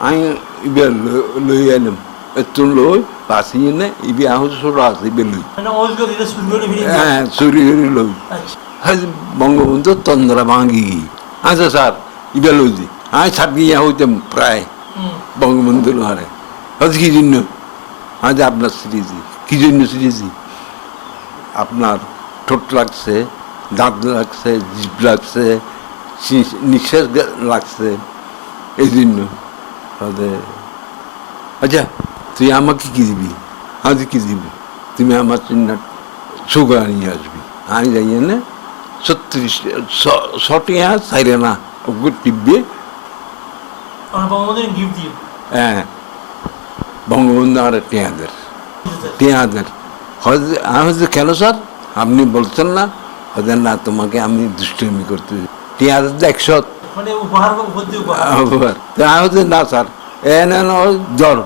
আমি ইবে লই এলাম একটু লই পাশি এনে ইবে আহ ছোট আছে ইবে লই হ্যাঁ চুরি করে লই হাজ বঙ্গবন্ধু তন্দ্রা ভাঙি গি আচ্ছা স্যার ইবে লই দি আমি ছাপ হইতাম প্রায় বঙ্গবন্ধু হারে আজ কি জন্য আজ আপনার সিরিজি কি জন্য সিরিজি আপনার ঠোঁট লাগছে দাঁত লাগছে জিভ লাগছে নিঃশ্বাস লাগছে এই জন্য আচ্ছা তুই আমাকে কি দিবি? আজ কি দিবি? তুমি আমার জন্য সুগার নিয়ে আসবি। আমি যাই না ছত্রিশ চাইরে না ওগুলো টিপবে। বঙ্গবন্ধু হ্যাঁ বঙ্গবন্ধু আর টিয়াদের টিয়াদের হয়তো আমি হচ্ছে কেন স্যার? আপনি বলছেন না। হয়তো না তোমাকে আমি দুষ্টমি করতে টিয়াদের একশো মানে উপহার উপহার। না স্যার। এ না না জ্বর।